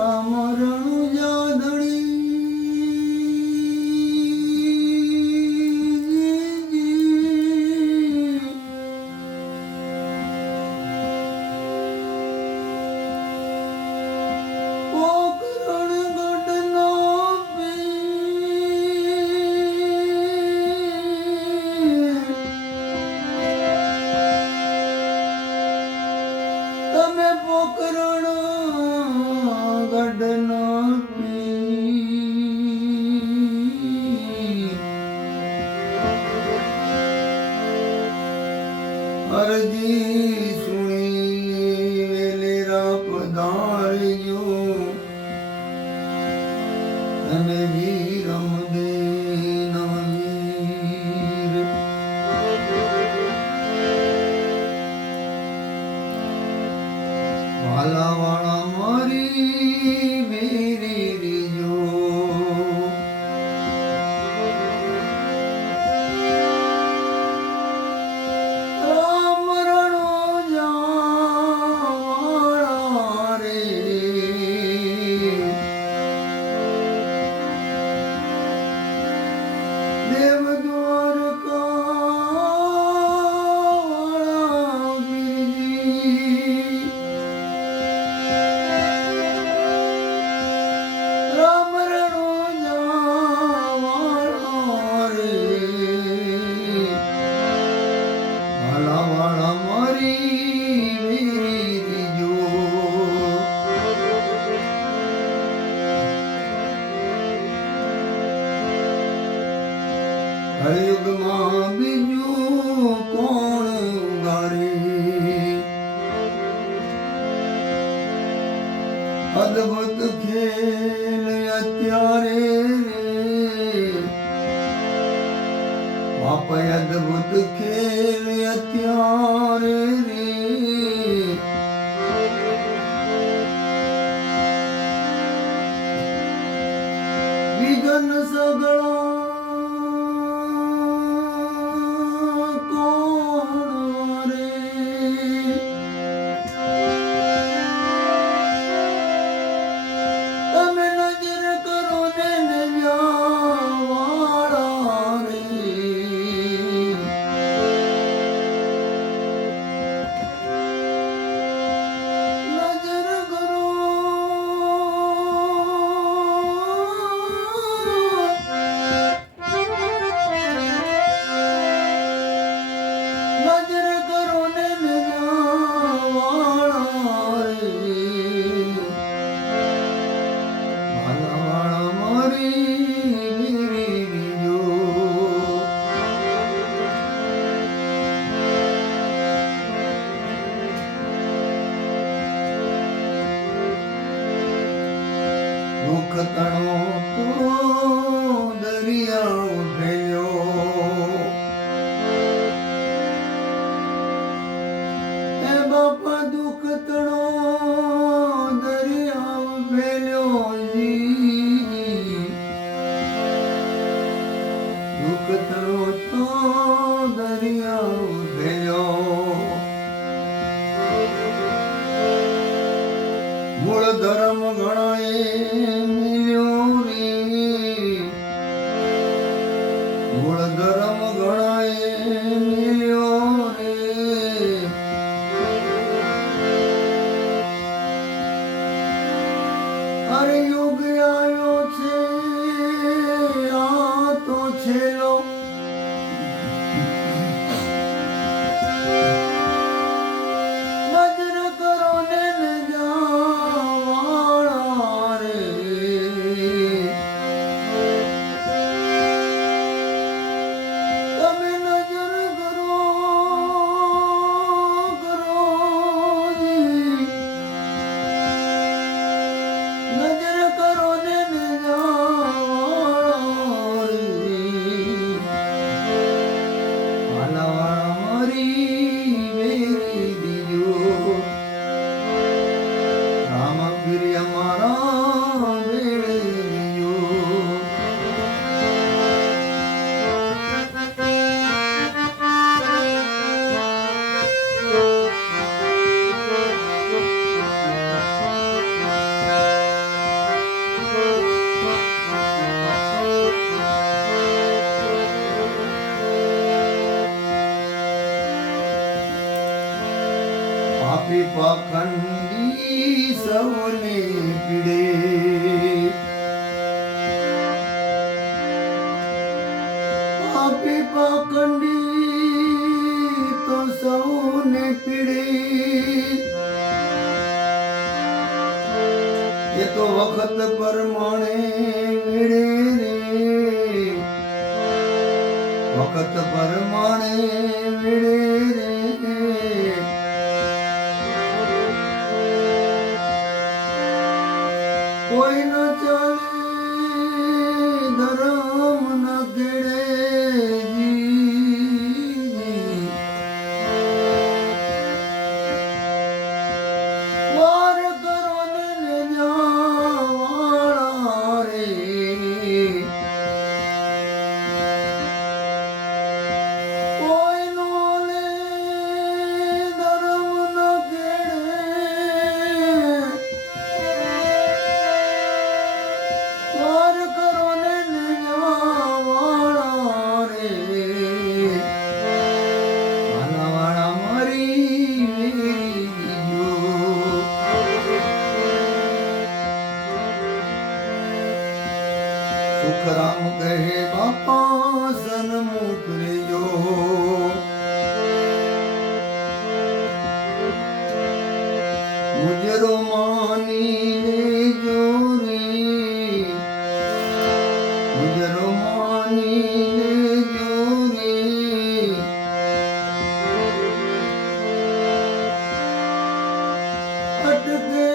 રામ રણુજાધણી અરજી સુણી વેલેરા પધારજો તમે વીરમ દે નવીર વાલાવાળા મારી મેરી રીજો કળયુગમાં બીજું કોણ ગારે અદભુત ખેલ અત્યારે બાપા અદભુત ખેલ અત્યારે વિઘન સગળો દુઃખ તણો તો દરિયા ઉઠેલો એ બાપા દુઃખ તણો દરિયા ઉઠેલો દુઃખ તણો તો દરિયા ઉઠેલો મૂળ ધર્મ ગણાય મૂળ ધર્મ ગણાય મિલ્યો રે અરે યુગ આવ્યો છે આ તો છેલ્લો નજર કરો ને નજાવાળા રે પાખંડી સૌને પીડે પાપી પાખંડી તો સૌને પીડે એ તો વખત પ્રમાણે વીડે રે વખત પ્રમાણે વીડે રે કોઈ ન ચાલે ધર્મ ન કેળે વાર કરો ને જાવાળા રે કોઈ નો લે ધર્મ ન કેળે વાર કરો ને જાવાળા રે આનાવાળા મરી ગયો સુખરામ કહે બાપા સન્મુખ રેજો મુજરો માની લેજો રે મુજરો માની લેજો રે અટકે